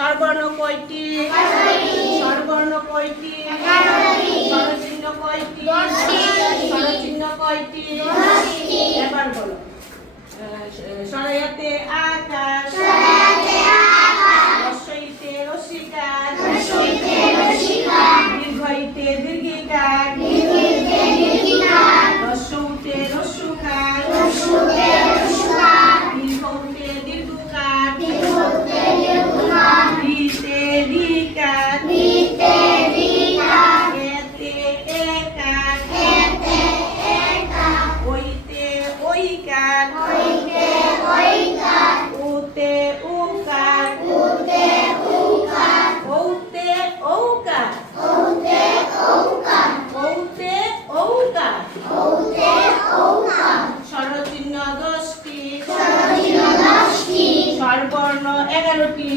স্বরবর্ণ কয়টি? স্বরবর্ণ কয়টি? স্বরচিহ্ন কয়টি? স্বরচিহ্ন কয়টি? এবার বলো। সরাইতে আকাশ, রস্বইতে রসিকার, দীর্ঘইতে দীর্ঘিকার, রস্বউতে রস্যুকার, দীর্ঘউতে দীর্ঘকার, রিতে রিকার, এতে একার, ওইতে ওইকার, উতে উকার, ওতে ঔকার, ওতে ঔকার। স্বরচিহ্ন 10টি, স্বরবর্ণ 11টি,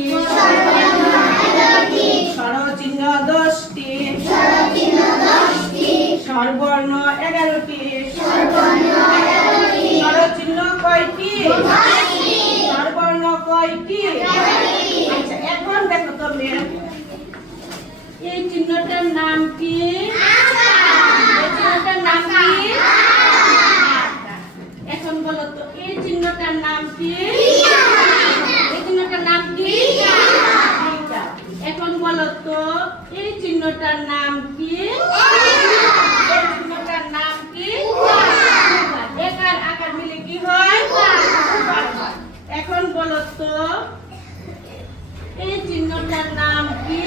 স্বরচিহ্ন 10টি, স্বরবর্ণ 11টি, স্বরচিহ্ন কয়টি? স্বরবর্ণ কয়টি? আচ্ছা, এখন দেখো তুমি এই চিহ্নটার নাম কি? এই চিহ্নটার নাম কি? এখন বলো তো এই চিহ্নটার নাম কি? এই চিহ্নটার নাম কি? এখন বলো তো এই চিহ্নটার নাম কি? এই চিহ্নটার নাম কি? একার আকার মিলে কি হয়? এখন বলো তো এই চিহ্নটার নাম কি?